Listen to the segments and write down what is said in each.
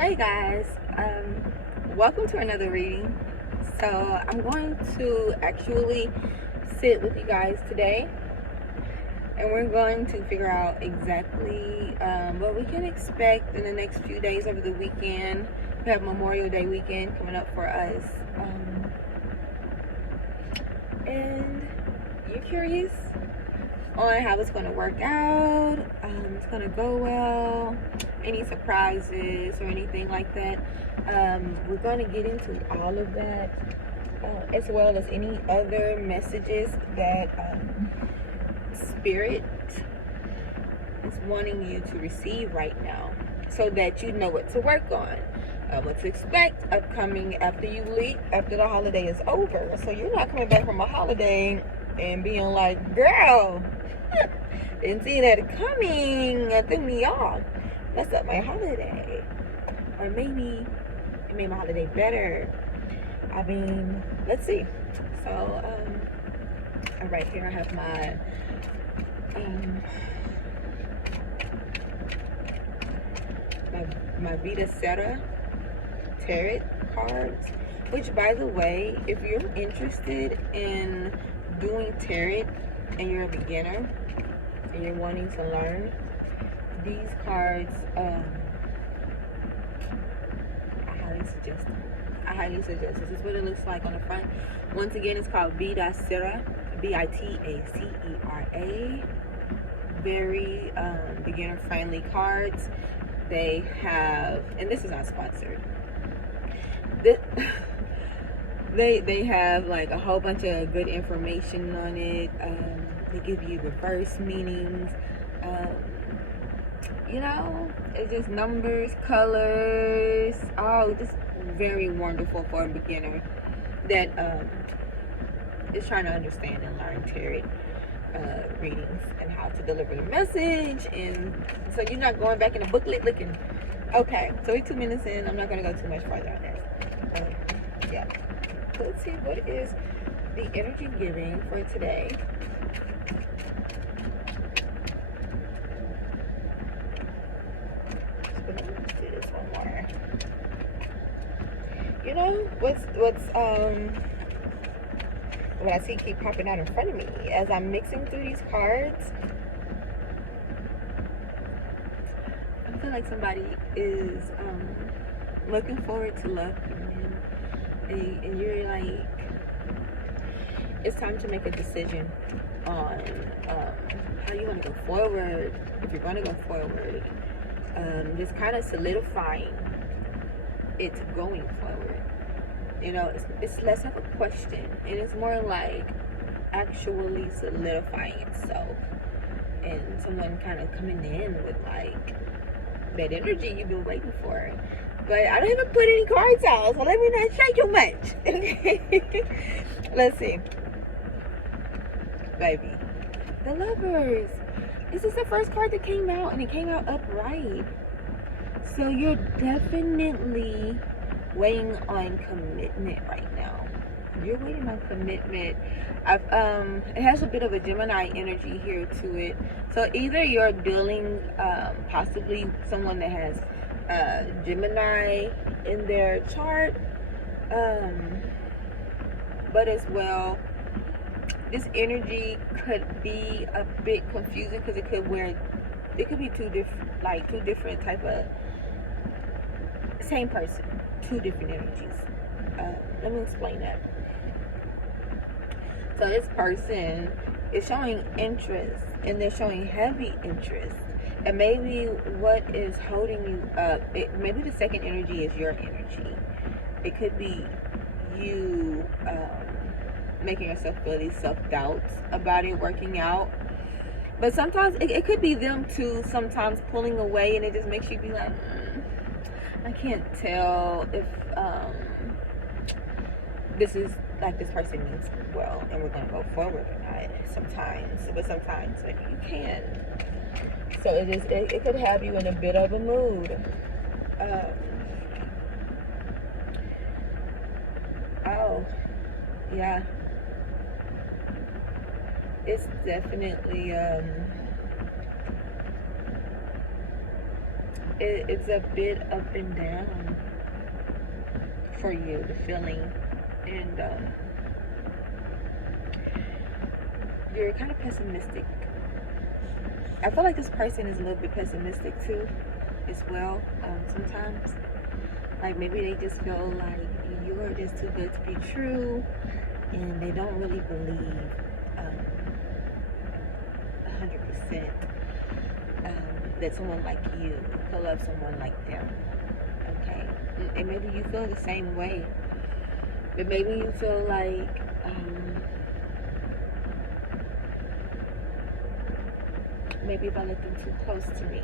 Hey guys, welcome to another reading. So I'm going to actually sit with you guys today, and we're going to figure out exactly what we can expect in the next few days over the weekend. We have Memorial Day weekend coming up for us, and you're curious on how it's going to work out, it's going to go well, any surprises or anything like that. We're going to get into all of that, as well as any other messages that Spirit is wanting you to receive right now, so that you know what to work on, what to expect upcoming after you leave, after the holiday is over. So you're not coming back from a holiday and being like, girl, didn't see that coming, it threw me off, messed up my holiday, or maybe it made my holiday better. I mean, let's see. So right here I have my my Vita Sera tarot cards, which, by the way, if you're interested in doing tarot and you're a beginner and you're wanting to learn these cards, I highly suggest this is what it looks like on the front. Once again, it's called Vita Sera, Bitacera. Very beginner friendly cards. They have, and this is not sponsored, they have like a whole bunch of good information on it. They give you reverse meanings. It's just numbers, colors. Oh, just very wonderful for a beginner that is trying to understand and learn tarot readings and how to deliver the message. And so you're not going back in the booklet looking. Okay, so we're 2 minutes in. I'm not going to go too much farther on this. Yeah. So let's see, what is the energy giving for today? Let's do this one more. You know what's what I see keep popping out in front of me as I'm mixing through these cards? I feel like somebody is looking forward to love, and you're like, it's time to make a decision on how you want to go forward, if you're going to go forward, just kind of solidifying it going forward. It's less of a question, and it's more like actually solidifying itself, and someone kind of coming in with like that energy you've been waiting for. But I don't even put any cards out, so let me not say too much. Let's see, baby. The Lovers. This is the first card that came out, and it came out upright. So you're definitely waiting on commitment right now. You're waiting on commitment. It has a bit of a Gemini energy here to it. So either you're dealing, possibly someone that has Gemini in their chart, but as well, this energy could be a bit confusing because it could be two different type of same person, two different energies. Let me explain that. So this person is showing interest, and they're showing heavy interest, and maybe what is holding you up, maybe the second energy is your energy. It could be you making yourself feel these self-doubts about it working out. But sometimes it could be them too, sometimes pulling away, and it just makes you be like, I can't tell if this is like this person means well and we're gonna go forward or not. Sometimes you can. So it could have you in a bit of a mood. Oh yeah, it's definitely it's a bit up and down for you, the feeling, and you're kind of pessimistic. I feel like this person is a little bit pessimistic too, as well. Sometimes, like maybe they just feel like you are just too good to be true, and they don't really believe 100% that someone like you could love someone like them. Okay, and maybe you feel the same way, but maybe you feel like maybe if I let them too close to me,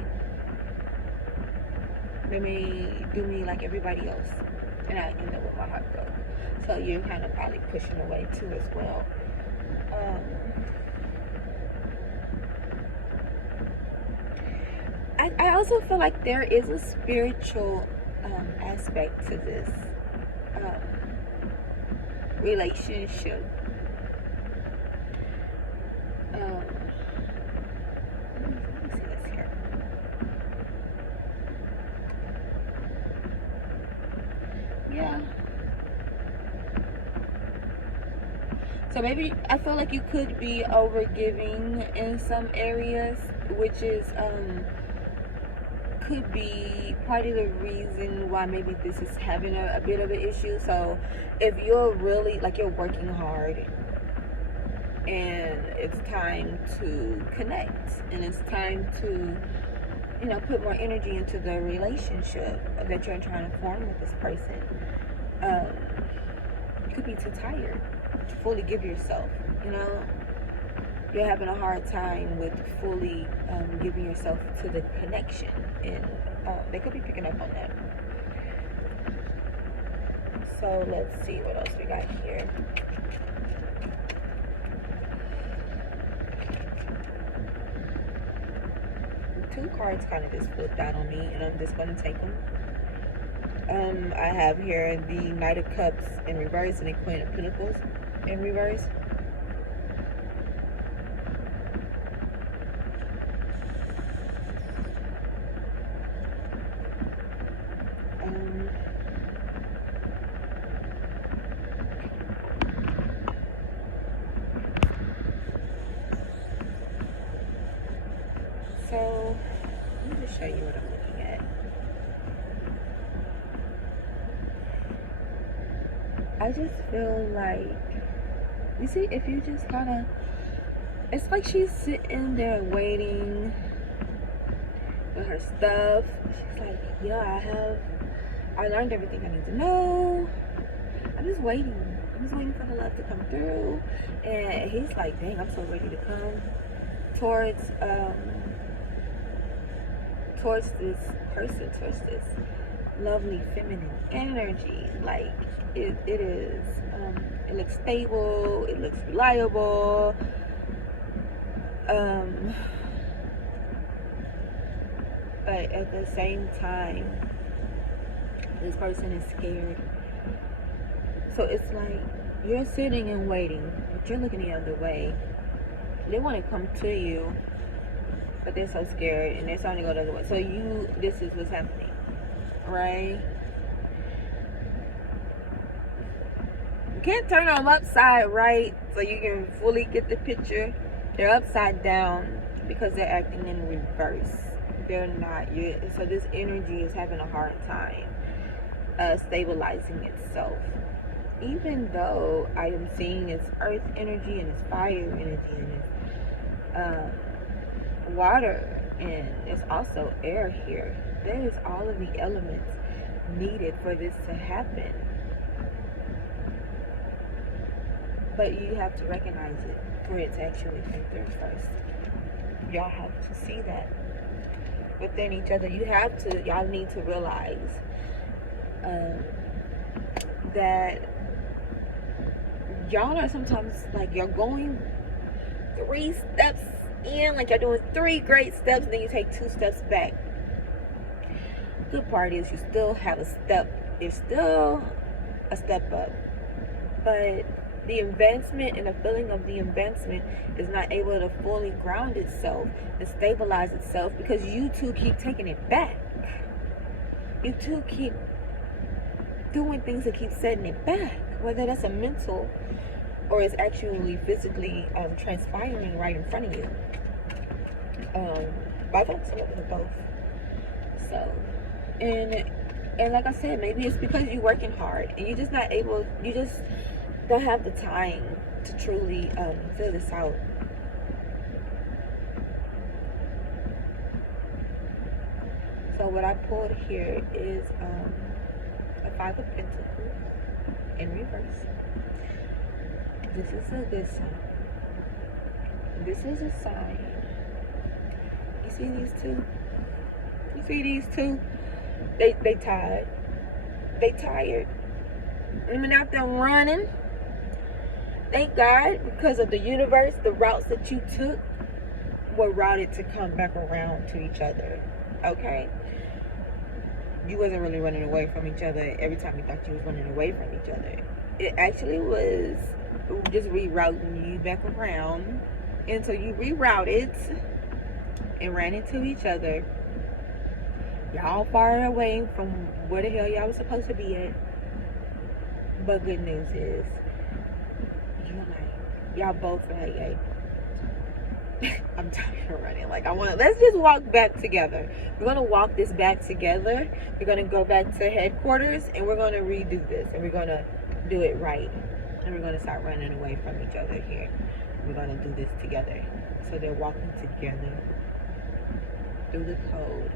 they may do me like everybody else, and I end up with my heart broke. So you're kind of probably pushing away too as well. I also feel like there is a spiritual aspect to this relationship. Let me see this here. Yeah. So maybe I feel like you could be overgiving in some areas, which is could be part of the reason why maybe this is having a bit of an issue. So if you're really like you're working hard and it's time to connect and it's time to, you know, put more energy into the relationship that you're trying to form with this person, you could be too tired to fully give yourself, you know. You're having a hard time with fully giving yourself to the connection, and they could be picking up on that. So let's see what else we got here. Two cards kind of just flipped out on me, and I'm just going to take them. I have here the Knight of Cups in reverse and the Queen of Pentacles in reverse. So let me just show you what I'm looking at. I just feel like, you see, if you just kind of, it's like she's sitting there waiting with her stuff. She's like, yeah, I learned everything I need to know. I'm just waiting for the love to come through. And he's like, dang, I'm so ready to come towards this person, towards this lovely feminine energy. Like it is it looks stable, it looks reliable, but at the same time this person is scared. So it's like you're sitting and waiting, but you're looking the other way. They want to come to you, but they're so scared and they're starting to go the other way. So this is what's happening, right? You can't turn them upside right so you can fully get the picture. They're upside down because they're acting in reverse. They're not. So this energy is having a hard time stabilizing itself. Even though I am seeing it's earth energy and it's fire energy and it's water and it's also air here. There is all of the elements needed for this to happen. But you have to recognize it for it to actually come through first. Y'all have to see that within each other. Y'all need to realize that y'all are sometimes like you're going 3 steps in, like you're doing 3 great steps, and then you take 2 steps back. Good part is you still have a step. It's still a step up, but the advancement and the feeling of the advancement is not able to fully ground itself and stabilize itself because you two keep taking it back. you two keep doing things that keep setting it back, whether that's a mental or it's actually physically transpiring right in front of you. But I feel like it's a little bit of both. So, and like I said, maybe it's because you're working hard and you're just not able, you just don't have the time to truly fill this out. So what I pulled here is a Five of Pentacles in reverse. This is a good sign. This is a sign. You see these two? You see these two? They tired. They tired. Women out there running. Thank God, because of the universe, the routes that you took were routed to come back around to each other. Okay? You wasn't really running away from each other every time you thought you was running away from each other. It actually was just rerouting you back around until you rerouted and ran into each other. Y'all far away from where the hell y'all was supposed to be at. But good news is, y'all both like, hey, I'm tired of running. Like, let's just walk back together. We're gonna walk this back together. We're gonna go back to headquarters and we're gonna redo this and we're gonna do it right. And we're gonna start running away from each other here. We're gonna do this together. So they're walking together through the code.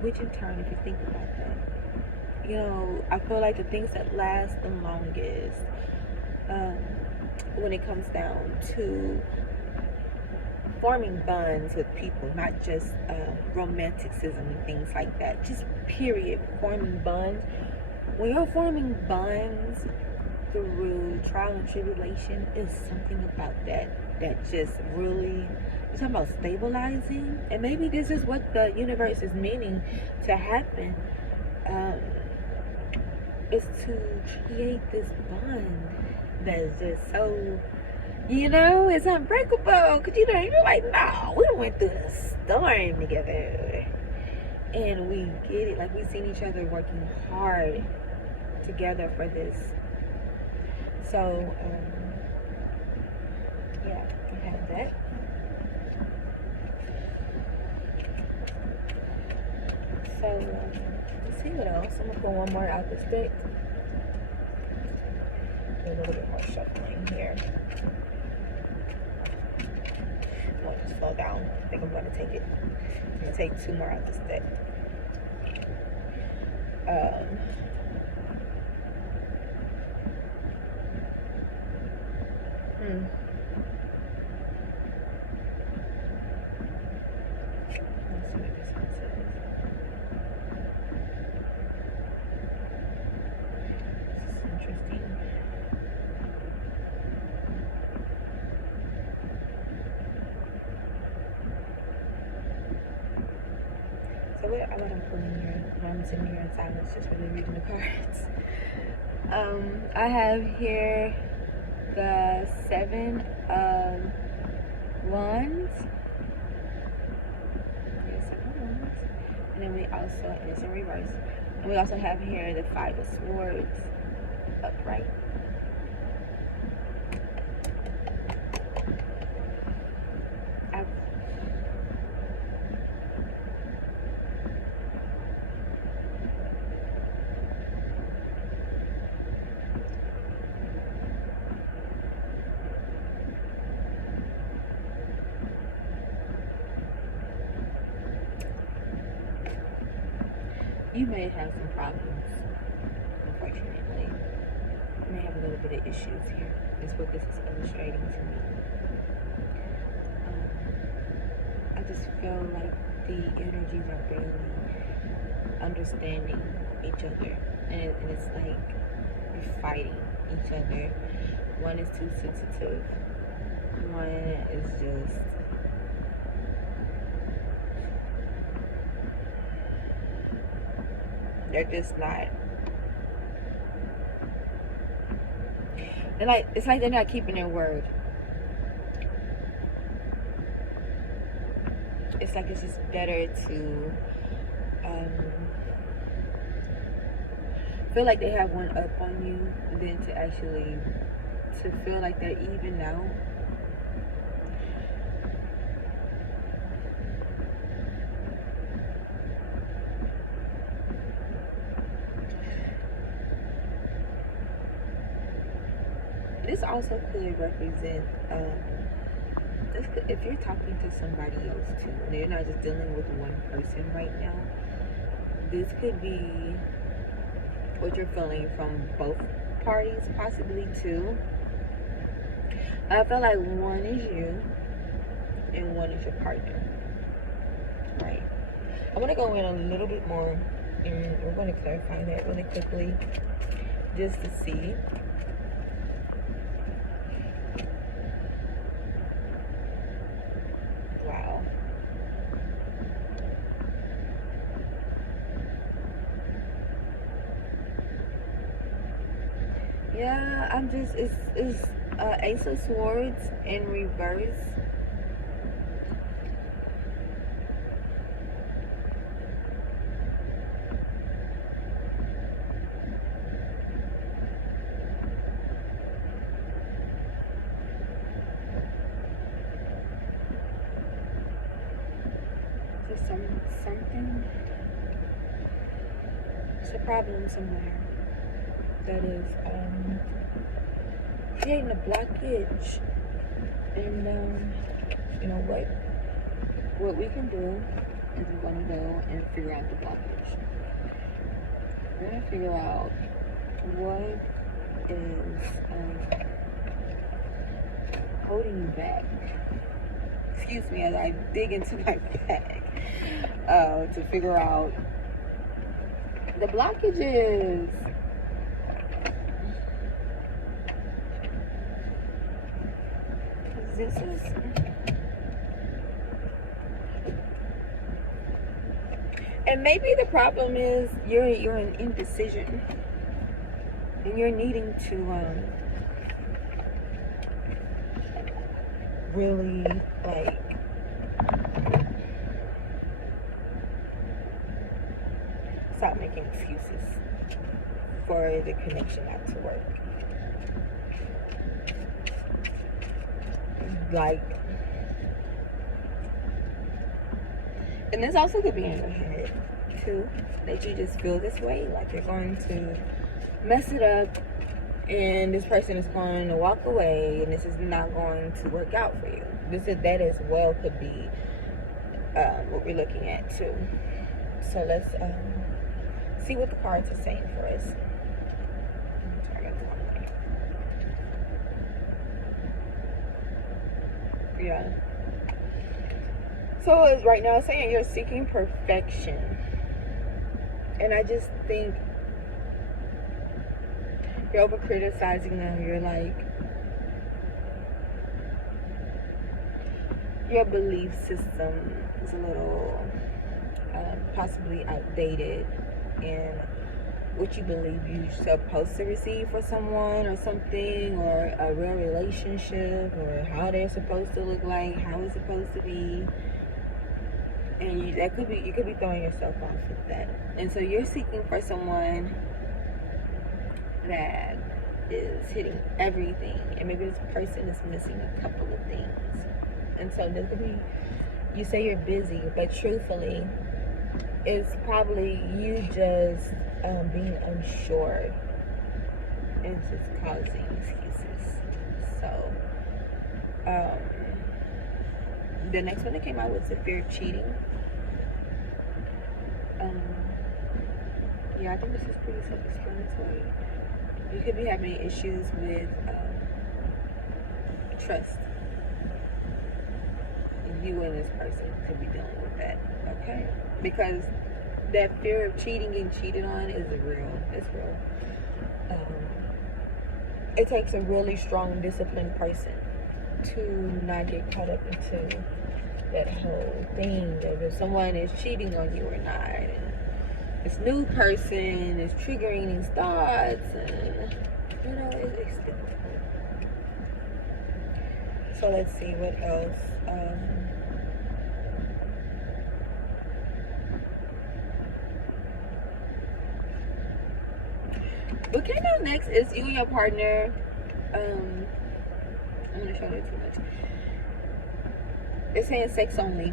Which in turn, if you think about that, you know, I feel like the things that last the longest, when it comes down to forming bonds with people, not just romanticism and things like that, just period, forming bonds. When you're forming bonds through trial and tribulation, is something about that just really, you're talking about stabilizing. And maybe this is what the universe is meaning to happen, is to create this bond that's just so, you know, it's unbreakable. Because, you know, you're like, no, we went through the storm together. And we get it. Like, we've seen each other working hard together for this. So, yeah, I have that. So, let's see what else. I'm going to pull one more out this deck. A little bit more shuffling here. I want to slow down. I think I'm going to take it. I'm going to take two more out this deck. Let's see what this one says. This is interesting. So what I'm pulling here, when I'm sitting here in silence, just really reading the cards. I have here the Seven of Wands. And then we also, and it's in reverse. And we also have here the Five of Swords upright. You may have some problems, unfortunately. You may have a little bit of issues here. Is what this is illustrating to me. I just feel like the energies are barely understanding each other. And it's like you're fighting each other. One is too sensitive. One is just... they're just not. It's like they're not keeping their word. It's like it's just better to feel like they have one up on you than to actually to feel like they're even now. This also could represent if you're talking to somebody else too, and you're not just dealing with one person right now, this could be what you're feeling from both parties, possibly too. I feel like one is you and one is your partner, right? I'm going to go in a little bit more, and we're going to clarify that really quickly just to see. Wow. Yeah, I'm just, it's Ace of Swords in reverse. Just something, it's a problem somewhere that is creating a blockage. And you know what we can do is we're going to go and figure out the blockage. We're going to figure out what is holding you back. Excuse me as I dig into my bag to figure out the blockages. This is, and maybe the problem is you're in indecision, and you're needing to really like stop making excuses for the connection not to work. Like, and this also could be in your head too, that you just feel this way, like you're going to mess it up and this person is going to walk away and this is not going to work out for you. That as well could be what we're looking at too. So let's see what the cards are saying for us. Yeah. So it's right now saying you're seeking perfection. And I just think you're over criticizing them. You're like, your belief system is a little possibly outdated in what you believe you're supposed to receive for someone or something, or a real relationship, or how they're supposed to look like, how it's supposed to be. And you could be throwing yourself off with that. And so you're seeking for someone that is hitting everything, and maybe this person is missing a couple of things. And so this could be, you say you're busy, but truthfully, it's probably you just being unsure and just causing excuses. So the next one that came out was the fear of cheating. Yeah, I think this is pretty self-explanatory. You could be having issues with trust. You and this person could be dealing with that, okay? Because that fear of cheating and cheated on is real. It's real. It takes a really strong, disciplined person to not get caught up into that whole thing of if someone is cheating on you or not. And this new person is triggering these thoughts, and you know, it's difficult. So let's see what else. What came out next is you and your partner. I'm gonna show that too much. It's saying sex only.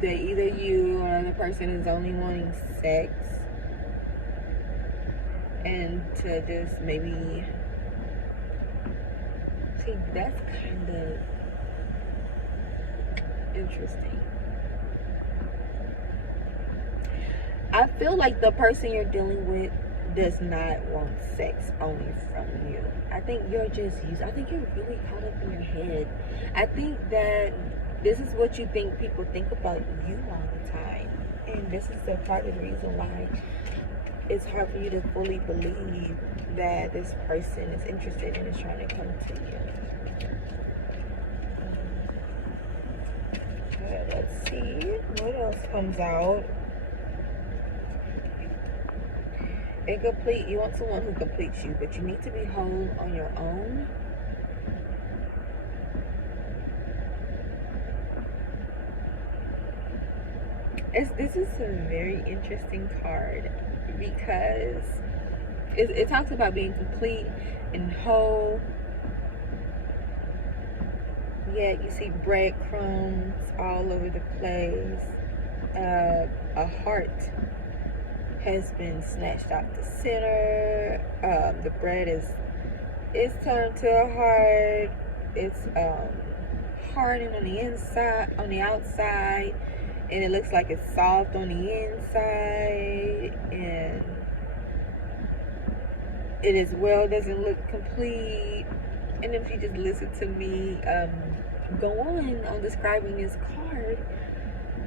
That either you or another person is only wanting sex, and to just maybe see, that's kind of interesting. I feel like the person you're dealing with does not want sex only from you. I think you're just used. I think you're really caught up in your head. I think that this is what you think people think about you all the time. And this is the part of the reason why it's hard for you to fully believe that this person is interested and is trying to come to you. Let's see what else comes out. Incomplete. You want someone who completes you, but you need to be whole on your own. This is a very interesting card because it talks about being complete and whole. Yet you see breadcrumbs all over the place. A heart has been snatched out the center. The bread is turned to a heart. It's hardened on the inside, on the outside, and it looks like it's soft on the inside, and it as well doesn't look complete. And if you just listen to me go on describing this card,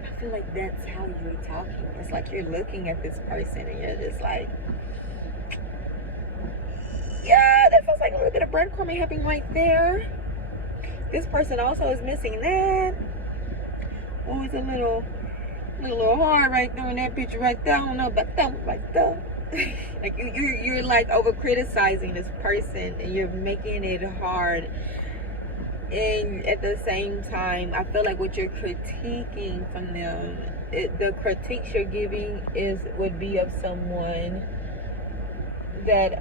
I feel like that's how you're talking. It's like you're looking at this person and you're just like, yeah, that feels like a little bit of breadcrumbing happening right there. This person also is missing that. Oh, it's a little hard right there in that picture right there. I don't know about that one right there. Like you're like over criticizing this person and you're making it hard. And at the same time, I feel like what you're critiquing from them, the critiques you're giving would be of someone that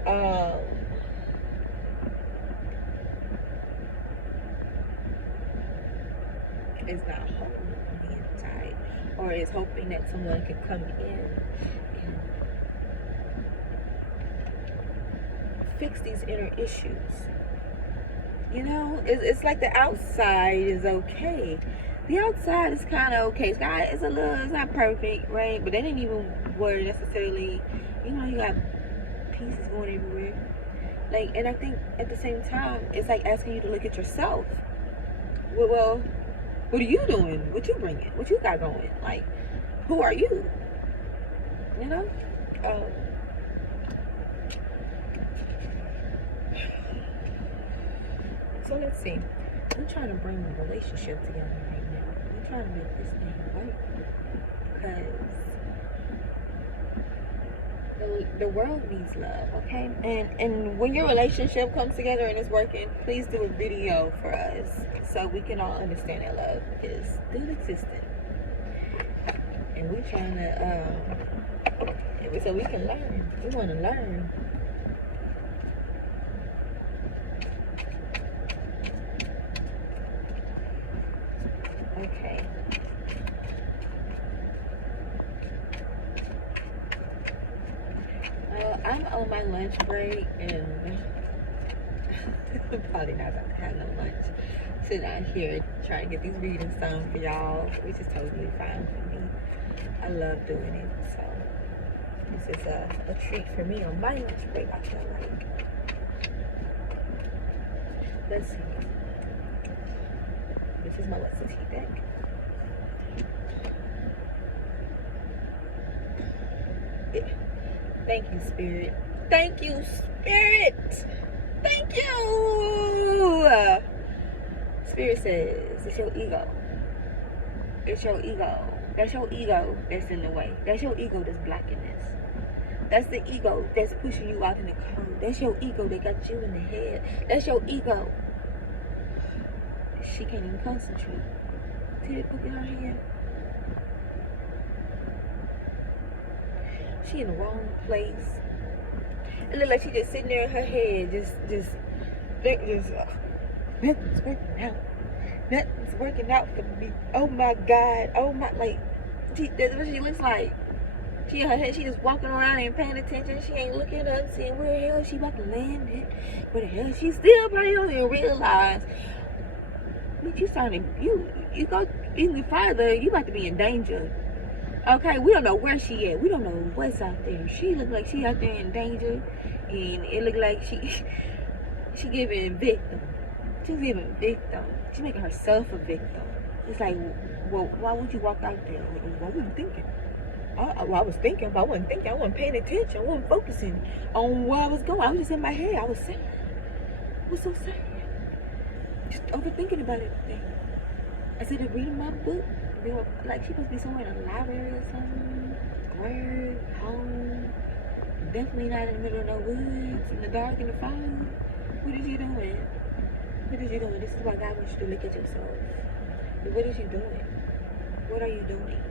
is not whole on the inside, or is hoping that someone could come in and fix these inner issues. You know, it's like the outside is okay. The outside is kind of okay. It's not perfect, right? But that ain't even where necessarily, you know, you got pieces going everywhere. Like, and I think at the same time, it's like asking you to look at yourself. Well, what are you doing? What you bringing? What you got going? Like, who are you? You know? So let's see. We're trying to bring the relationship together right now. We're trying to make this thing work. Because the world needs love, okay? And when your relationship comes together and it's working, please do a video for us so we can all understand that love is still existing. And we're trying to, so we can learn. We want to learn. Okay. I'm on my lunch break and I'm probably not going to have no lunch. Sitting out here trying to get these readings done for y'all, which is totally fine for me. I love doing it, so this is a treat for me on my lunch break, I feel like. Let's see. This is my what's the tea deck. Thank you, Spirit. Thank you, Spirit. Thank you. Spirit says it's your ego. It's your ego. That's your ego that's in the way. That's your ego that's blocking this. That's the ego that's pushing you out in the cold. That's your ego that got you in the head. That's your ego. She can't even concentrate. See the poke in her hand? She in the wrong place. It look like she just sitting there in her head, nothing's working out. Nothing's working out for me. Oh my God. Oh my, like, that's what she looks like. She in her head, she just walking around and paying attention. She ain't looking up, seeing where the hell she about to land at. Where the hell she still probably don't even realize. But you go any further, you about to be in danger. Okay, we don't know where she at. We don't know what's out there. She look like she out there in danger, and it look like she giving victim. She's giving victim. She making herself a victim. It's like, well, why would you walk out there? What were you thinking? I was thinking, but I wasn't thinking. I wasn't paying attention. I wasn't focusing on where I was going. I was just in my head. I was sad. I was so sad. Just overthinking about everything. Instead of reading my book, like she must be somewhere in a library or something. Work, home. Definitely not in the middle of no woods, in the dark, in the fog. What is you doing? What is you doing? This is why God wants you to look at yourself. What is you doing? What are you doing?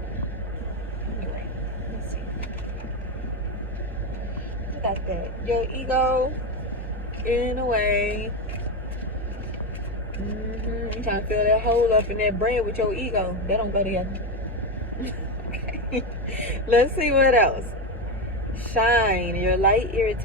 Anyway, let's see. Look at that. Your ego in a way. You trying to fill that hole up in that brain with your ego. That don't go together. Okay. Let's see what else. Shine. Your light irritates.